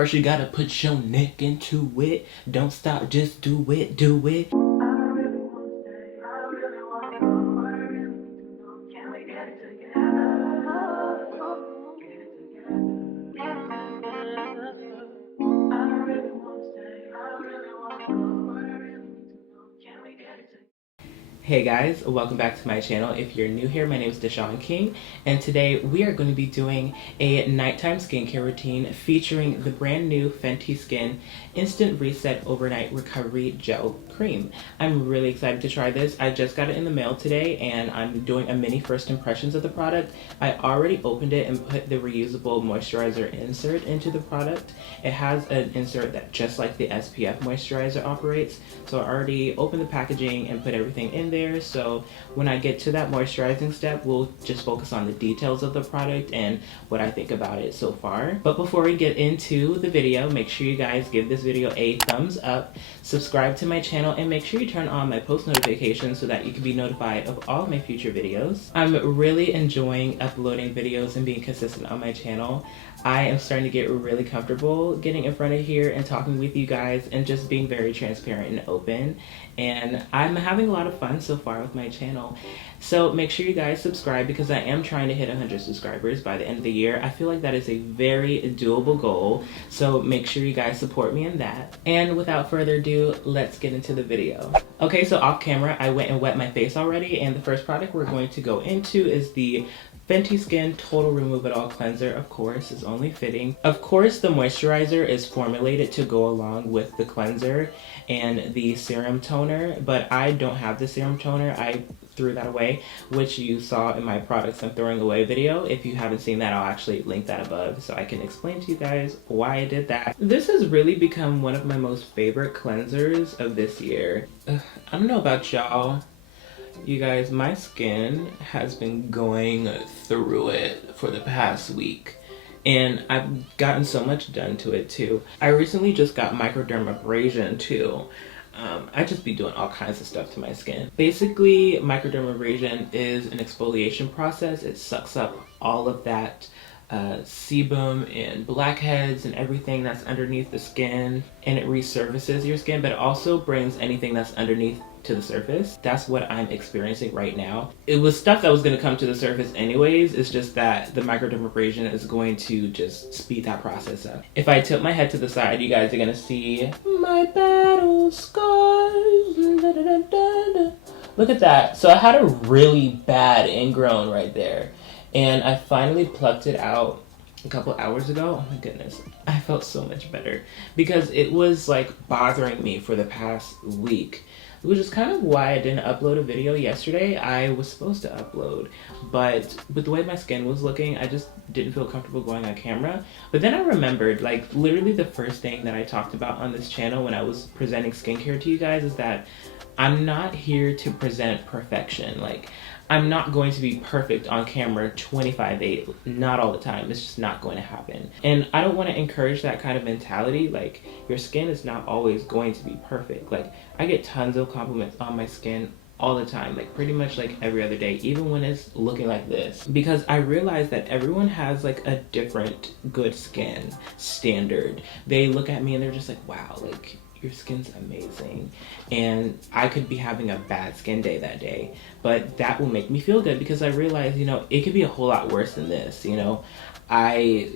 First you gotta put your neck into it. Don't stop, just do it, do it. Hey guys, welcome back to my channel. If you're new here, my name is Deshawn King, and today we are going to be doing a nighttime skincare routine featuring the brand new Fenty Skin Instant Reset Overnight Recovery Gel Cream. I'm really excited to try this. I just got it in the mail today, and I'm doing a mini first impressions of the product. I already opened it and put the reusable moisturizer insert into the product. It has an insert that just like the SPF moisturizer operates, so I already opened the packaging and put everything in there. So when I get to that moisturizing step, we'll just focus on the details of the product and what I think about it so far. But before we get into the video, make sure you guys give this video a thumbs up, subscribe to my channel, and make sure you turn on my post notifications so that you can be notified of all of my future videos. I'm really enjoying uploading videos and being consistent on my channel. I am starting to get really comfortable getting in front of here and talking with you guys and just being very transparent and open. And I'm having a lot of fun so far with my channel. So make sure you guys subscribe because I am trying to hit 100 subscribers by the end of the year. I feel like that is a very doable goal. So make sure you guys support me in that. And without further ado, let's get into the video. Okay, so off camera, I went and wet my face already. And the first product we're going to go into is the Fenty Skin Total Remove It All Cleanser. Of course, is only fitting. Of course, the moisturizer is formulated to go along with the cleanser and the serum toner, but I don't have the serum toner. I threw that away, which you saw in my products I'm throwing away video. If you haven't seen that, I'll actually link that above so I can explain to you guys why I did that. This has really become one of my most favorite cleansers of this year. I don't know about y'all. You guys, my skin has been going through it for the past week, and I've gotten so much done to it too. I recently just got microdermabrasion too. I just be doing all kinds of stuff to my skin. Basically, microdermabrasion is an exfoliation process. It sucks up all of that sebum and blackheads and everything that's underneath the skin, and it resurfaces your skin, but it also brings anything that's underneath to the surface. That's what I'm experiencing right now. It was stuff that was going to come to the surface anyways. It's just that the microdermabrasion is going to just speed that process up. If I tilt my head to the side, you guys are going to see my battle scars. Da, da, da, da, da. Look at that. So I had a really bad ingrown right there, and I finally plucked it out a couple hours ago. Oh my goodness, I felt so much better because it was like bothering me for the past week, which is kind of why I didn't upload a video yesterday. I was supposed to upload, but with the way my skin was looking, I just didn't feel comfortable going on camera. But then I remembered, like, literally the first thing that I talked about on this channel when I was presenting skincare to you guys is that I'm not here to present perfection. Like, I'm not going to be perfect on camera 25/8, not all the time. It's just not going to happen. And I don't want to encourage that kind of mentality. Like, your skin is not always going to be perfect. Like, I get tons of compliments on my skin all the time, like pretty much like every other day, even when it's looking like this, because I realize that everyone has like a different good skin standard. They look at me and they're just like, wow, like, your skin's amazing. And I could be having a bad skin day that day, but that will make me feel good because I realize, you know, it could be a whole lot worse than this. You know, I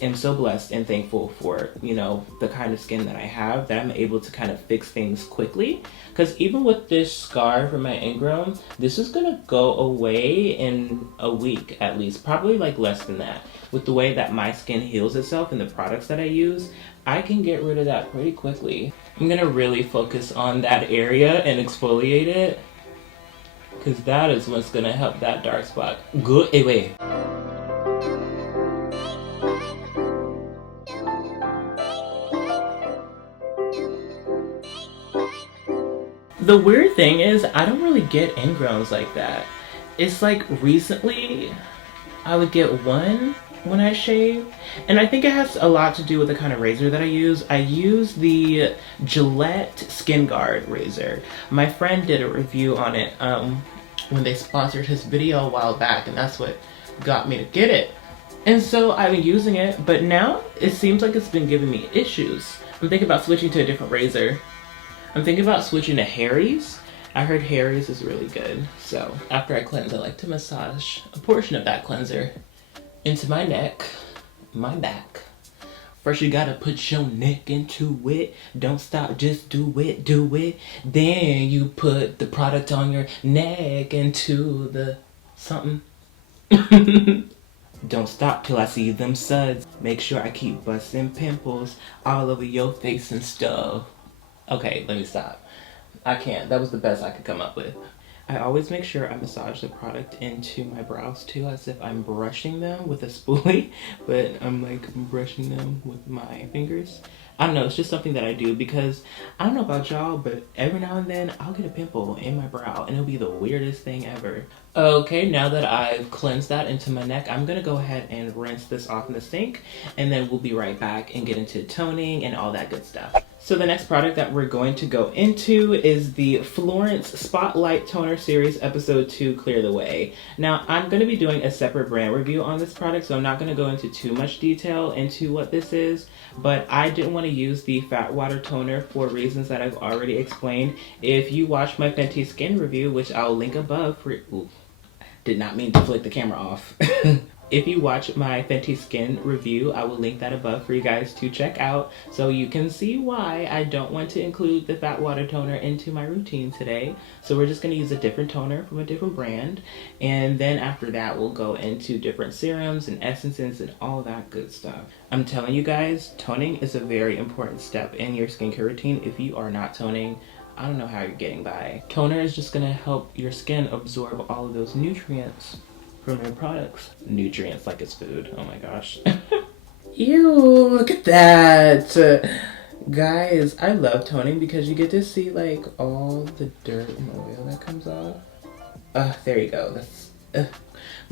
am so blessed and thankful for, you know, the kind of skin that I have, that I'm able to kind of fix things quickly. Because even with this scar from my ingrown, this is gonna go away in a week at least, probably like less than that. With the way that my skin heals itself and the products that I use, I can get rid of that pretty quickly. I'm gonna really focus on that area and exfoliate it, because that is what's gonna help that dark spot go away. The weird thing is, I don't really get ingrowns like that. It's like recently, I would get one when I shave, and I think it has a lot to do with the kind of razor that I use. I use the Gillette Skin Guard razor. My friend did a review on it when they sponsored his video a while back, and that's what got me to get it. And so I've been using it, but now it seems like it's been giving me issues. I'm thinking about switching to a different razor. I'm thinking about switching to Harry's. I heard Harry's is really good. So after I cleanse, I like to massage a portion of that cleanser into my neck, my back. First you gotta put your neck into it. Don't stop, just do it, do it. Then you put the product on your neck into the something. Don't stop till I see them suds. Make sure I keep busting pimples all over your face and stuff. Okay, let me stop. I can't. That was the best I could come up with. I always make sure I massage the product into my brows too, as if I'm brushing them with a spoolie, but I'm like brushing them with my fingers. I don't know, it's just something that I do because I don't know about y'all, but every now and then I'll get a pimple in my brow and it'll be the weirdest thing ever. Okay, now that I've cleansed that into my neck, I'm gonna go ahead and rinse this off in the sink, and then we'll be right back and get into toning and all that good stuff. So the next product that we're going to go into is the Florence Spotlight Toner Series Episode 2 Clear the Way. Now, I'm going to be doing a separate brand review on this product, so I'm not going to go into too much detail into what this is, but I didn't want to use the Fat Water Toner for reasons that I've already explained. If you watch my Fenty Skin review, which I'll link above for... Ooh, did not mean to flick the camera off. If you watch my Fenty Skin review, I will link that above for you guys to check out so you can see why I don't want to include the Fat Water Toner into my routine today. So we're just going to use a different toner from a different brand, and then after that we'll go into different serums and essences and all that good stuff. I'm telling you guys, toning is a very important step in your skincare routine. If you are not toning, I don't know how you're getting by. Toner is just going to help your skin absorb all of those nutrients from your products. Nutrients like it's food. Oh my gosh. Ew, look at that. Guys, I love toning because you get to see like all the dirt and oil that comes off. There you go. That's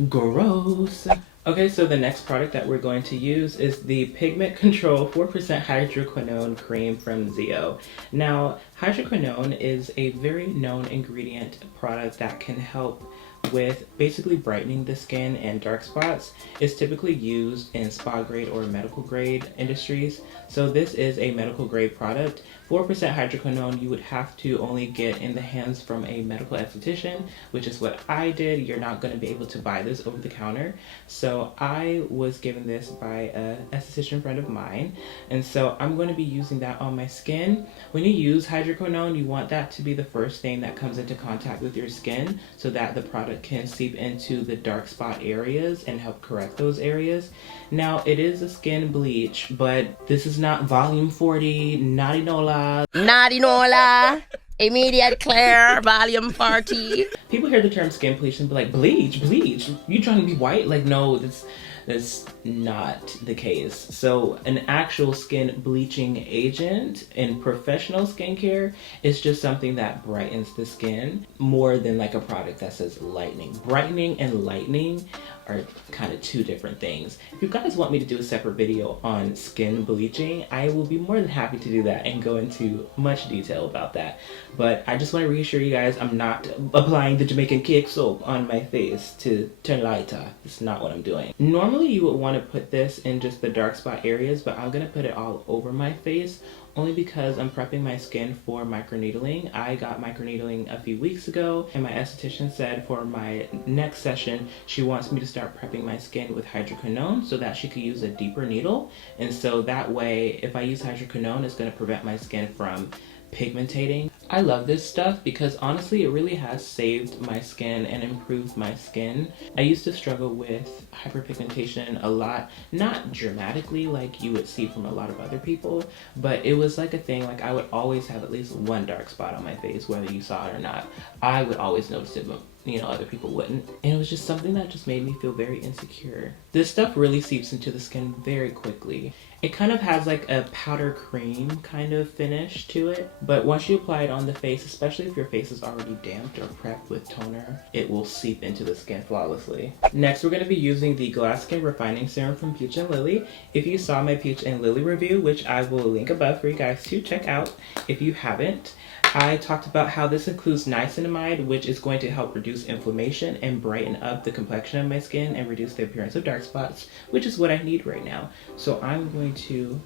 gross. Okay, so the next product that we're going to use is the Pigment Control 4% Hydroquinone Cream from Zio. Now, hydroquinone is a very known ingredient product that can help with basically brightening the skin and dark spots. It's typically used in spa grade or medical grade industries. So this is a medical grade product. 4% hydroquinone you would have to only get in the hands from a medical esthetician, which is what I did. You're not going to be able to buy this over the counter. So I was given this by an esthetician friend of mine, and so I'm going to be using that on my skin. When you use hydroquinone, you want that to be the first thing that comes into contact with your skin so that the product can seep into the dark spot areas and help correct those areas. Now, it is a skin bleach, but this is not volume 40, naughty nola. Naughty nola. Immediate clear, volume 40. People hear the term skin bleach and be like, bleach, bleach, you trying to be white? Like, no, that's not the case. So an actual skin bleaching agent in professional skincare is just something that brightens the skin more than like a product that says lightening. Brightening and lightening are kind of two different things. If you guys want me to do a separate video on skin bleaching, I will be more than happy to do that and go into much detail about that. But I just want to reassure you guys, I'm not applying the Jamaican cake soap on my face to turn lighter. It's not what I'm doing. Normally you would want to put this in just the dark spot areas, but I'm gonna put it all over my face only because I'm prepping my skin for microneedling. I got microneedling a few weeks ago, and my esthetician said for my next session, she wants me to start prepping my skin with hydroquinone so that she could use a deeper needle. And so that way, if I use hydroquinone, it's gonna prevent my skin from pigmentating. I love this stuff because honestly it really has saved my skin and improved my skin. I used to struggle with hyperpigmentation a lot, not dramatically like you would see from a lot of other people, but it was like a thing. Like I would always have at least one dark spot on my face, whether you saw it or not. I would always notice it, but you know, other people wouldn't. And it was just something that just made me feel very insecure. This stuff really seeps into the skin very quickly. It kind of has like a powder cream kind of finish to it, but once you apply it on the face, especially if your face is already damped or prepped with toner, it will seep into the skin flawlessly. Next, we're going to be using the Glass Skin Refining Serum from Peach and Lily. If you saw my Peach and Lily review, which I will link above for you guys to check out if you haven't, I talked about how this includes niacinamide, which is going to help reduce inflammation and brighten up the complexion of my skin and reduce the appearance of dark spots, which is what I need right now. So I'm going to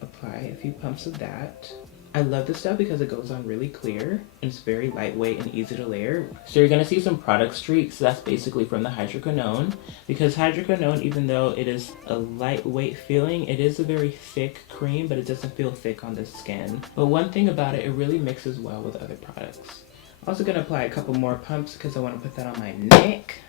apply a few pumps of that. I love this stuff because it goes on really clear and it's very lightweight and easy to layer. So you're going to see some product streaks. That's basically from the hydroquinone, because hydroquinone, even though it is a lightweight feeling, it is a very thick cream, but it doesn't feel thick on the skin. But one thing about it, it really mixes well with other products. I'm also going to apply a couple more pumps because I want to put that on my neck.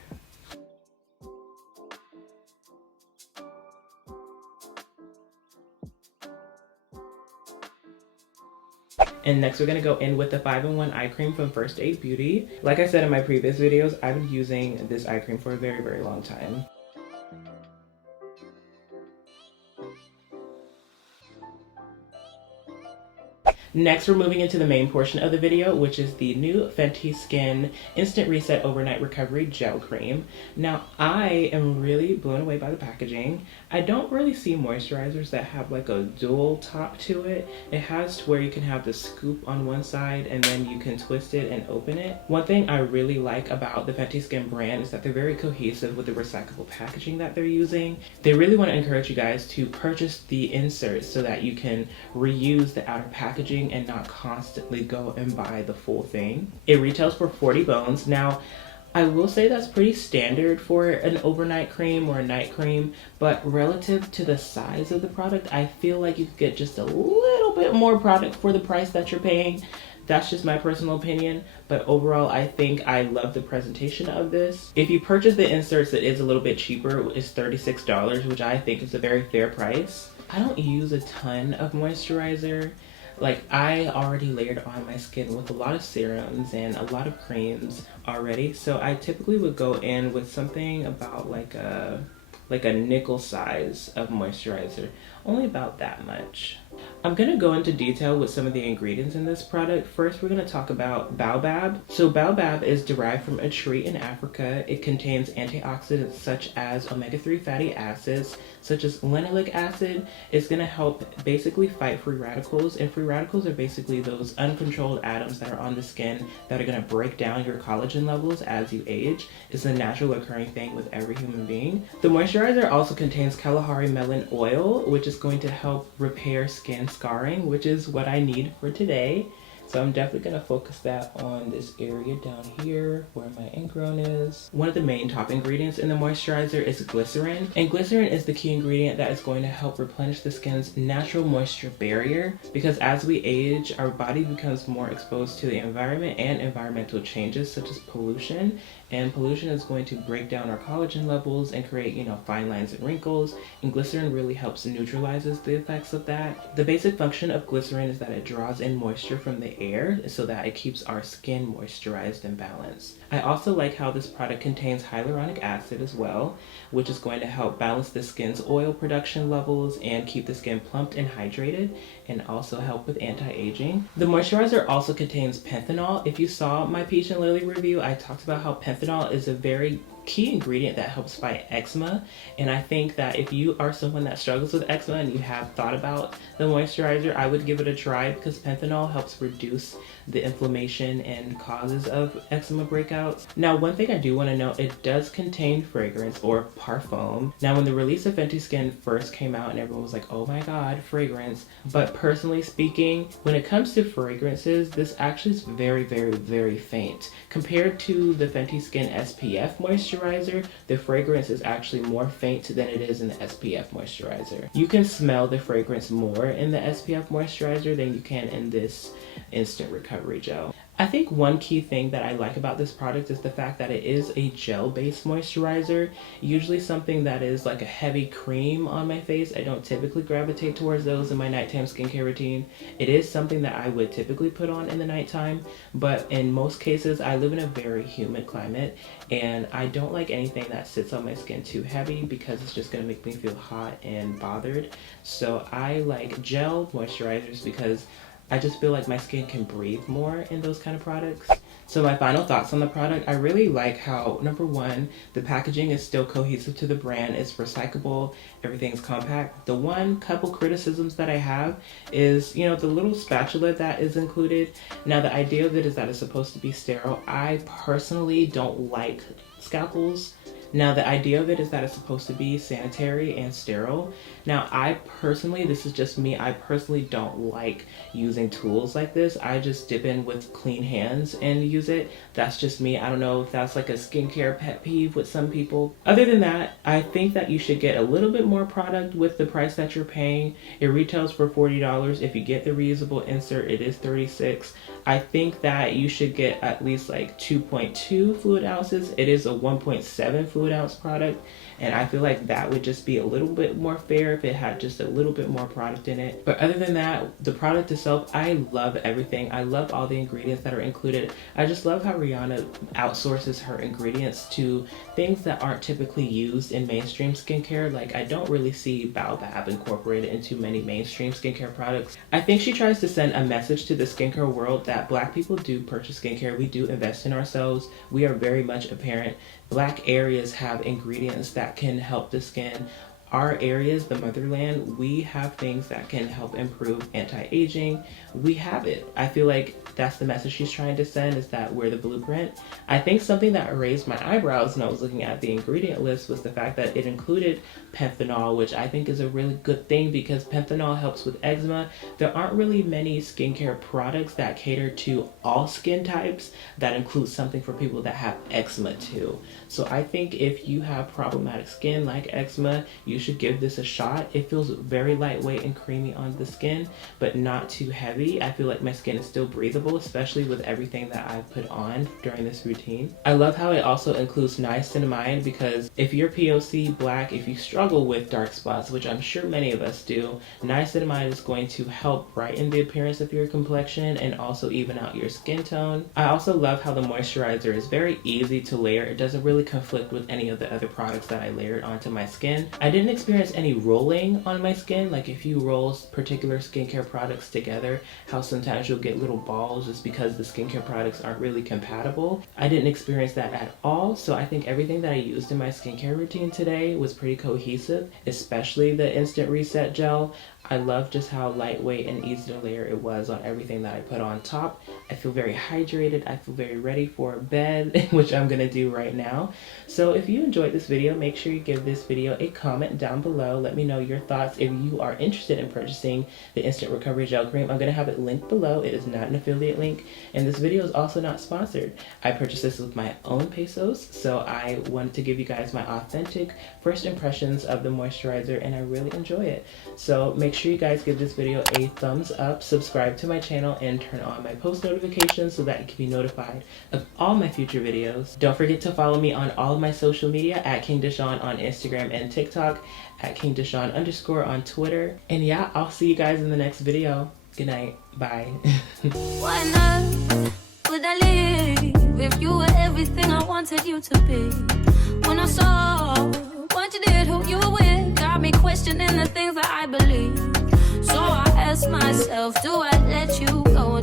And next we're going to go in with the 5-in-1 eye cream from First Aid Beauty. Like I said in my previous videos, I've been using this eye cream for a very, very long time. Next, we're moving into the main portion of the video, which is the new Fenty Skin Instant Reset Overnight Recovery Gel Cream. Now, I am really blown away by the packaging. I don't really see moisturizers that have like a dual top to it. It has to where you can have the scoop on one side and then you can twist it and open it. One thing I really like about the Fenty Skin brand is that they're very cohesive with the recyclable packaging that they're using. They really want to encourage you guys to purchase the inserts so that you can reuse the outer packaging and not constantly go and buy the full thing. It retails for 40 bones. Now, I will say that's pretty standard for an overnight cream or a night cream, but relative to the size of the product, I feel like you could get just a little bit more product for the price that you're paying. That's just my personal opinion, but overall I think I love the presentation of this. If you purchase the inserts, it is a little bit cheaper. It's $36, which I think is a very fair price. I don't use a ton of moisturizer. Like, I already layered on my skin with a lot of serums and a lot of creams already, so I typically would go in with something about like a nickel size of moisturizer, only about that much. I'm going to go into detail with some of the ingredients in this product. First, we're going to talk about baobab. So baobab is derived from a tree in Africa. It contains antioxidants such as omega-3 fatty acids, such as linoleic acid. It's going to help basically fight free radicals, and free radicals are basically those uncontrolled atoms that are on the skin that are going to break down your collagen levels as you age. It's a natural occurring thing with every human being. The moisturizer also contains Kalahari melon oil, which is going to help repair skin scarring, which is what I need for today. So I'm definitely going to focus that on this area down here where my ingrown is. One of the main top ingredients in the moisturizer is glycerin. And glycerin is the key ingredient that is going to help replenish the skin's natural moisture barrier, because as we age, our body becomes more exposed to the environment and environmental changes such as pollution. And pollution is going to break down our collagen levels and create, fine lines and wrinkles. And glycerin really helps neutralizes the effects of that. The basic function of glycerin is that it draws in moisture from the air so that it keeps our skin moisturized and balanced. I also like how this product contains hyaluronic acid as well, which is going to help balance the skin's oil production levels and keep the skin plumped and hydrated, and also help with anti-aging. The moisturizer also contains panthenol. If you saw my Peach and Lily review, I talked about how panthenol is a very key ingredient that helps fight eczema, and I think that if you are someone that struggles with eczema and you have thought about the moisturizer, I would give it a try, because panthenol helps reduce the inflammation and causes of eczema breakouts. Now, one thing I do want to note, it does contain fragrance or parfum. Now, when the release of Fenty Skin first came out and everyone was like, oh my god, fragrance, but personally speaking, when it comes to fragrances, this actually is very, very, very faint. Compared to the Fenty Skin SPF moisturizer, the fragrance is actually more faint than it is in the SPF moisturizer. You can smell the fragrance more in the SPF moisturizer than you can in this instant recovery gel. I think one key thing that I like about this product is the fact that it is a gel-based moisturizer. Usually something that is like a heavy cream on my face, I don't typically gravitate towards those in my nighttime skincare routine. It is something that I would typically put on in the nighttime, but in most cases I live in a very humid climate and I don't like anything that sits on my skin too heavy because it's just going to make me feel hot and bothered. So I like gel moisturizers because I just feel like my skin can breathe more in those kind of products. So my final thoughts on the product, I really like how, number one, the packaging is still cohesive to the brand. It's recyclable, everything's compact. The one couple criticisms that I have is, you know, the little spatula that is included. Now the idea of it is that it's supposed to be sterile. I personally don't like scalpels. Now the idea of it is that it's supposed to be sanitary and sterile. Now I personally, this is just me, I personally don't like using tools like this. I just dip in with clean hands and use it. That's just me. I don't know if that's like a skincare pet peeve with some people. Other than that, I think that you should get a little bit more product with the price that you're paying. It retails for $40. If you get the reusable insert, it is $36. I think that you should get at least like 2.2 fluid ounces. It is a 1.7 fluid ounce product, and I feel like that would just be a little bit more fair if it had just a little bit more product in it. But other than that, the product itself, I love everything. I love all the ingredients that are included. I just love how Rihanna outsources her ingredients to things that aren't typically used in mainstream skincare. Like, I don't really see Baobab incorporated into many mainstream skincare products. I think she tries to send a message to the skincare world that Black people do purchase skincare. We do invest in ourselves. We are very much apparent. Black areas have ingredients that can help the skin. Our areas, the motherland, we have things that can help improve anti-aging. We have it. I feel like that's the message she's trying to send, is that we're the blueprint. I think something that raised my eyebrows when I was looking at the ingredient list was the fact that it included panthenol, which I think is a really good thing because panthenol helps with eczema. There aren't really many skincare products that cater to all skin types that include something for people that have eczema too. So I think if you have problematic skin like eczema, you should give this a shot. It feels very lightweight and creamy on the skin, but not too heavy. I feel like my skin is still breathable, especially with everything that I've put on during this routine. I love how it also includes niacinamide because if you're POC Black, if you struggle with dark spots, which I'm sure many of us do, niacinamide is going to help brighten the appearance of your complexion and also even out your skin tone. I also love how the moisturizer is very easy to layer. It doesn't really conflict with any of the other products that I layered onto my skin. I didn't experience any rolling on my skin. Like if you roll particular skincare products together, how sometimes you'll get little balls just because the skincare products aren't really compatible. I didn't experience that at all. So I think everything that I used in my skincare routine today was pretty cohesive, especially the Instant Reset Gel. I love just how lightweight and easy to layer it was on everything that I put on top. I feel very hydrated. I feel very ready for bed, which I'm gonna do right now. So if you enjoyed this video, make sure you give this video a comment down below. Let me know your thoughts if you are interested in purchasing the Instant Recovery Gel Cream. I'm gonna have it linked below. It is not an affiliate link, and this video is also not sponsored. I purchased this with my own pesos, so I wanted to give you guys my authentic first impressions of the moisturizer, and I really enjoy it. So make sure you guys give this video a thumbs up, subscribe to my channel, and turn on my post notifications so that you can be notified of all my future videos. Don't forget to follow me on all of my social media at King Deshawn on Instagram and TikTok, at King Deshawn _ on Twitter. And yeah, I'll see you guys in the next video. Good night. Bye. Why not would I leave if you were everything I wanted you to be? When I saw what you did, who you were with, got me questioning the things that I believe. So I asked myself, do I let you go?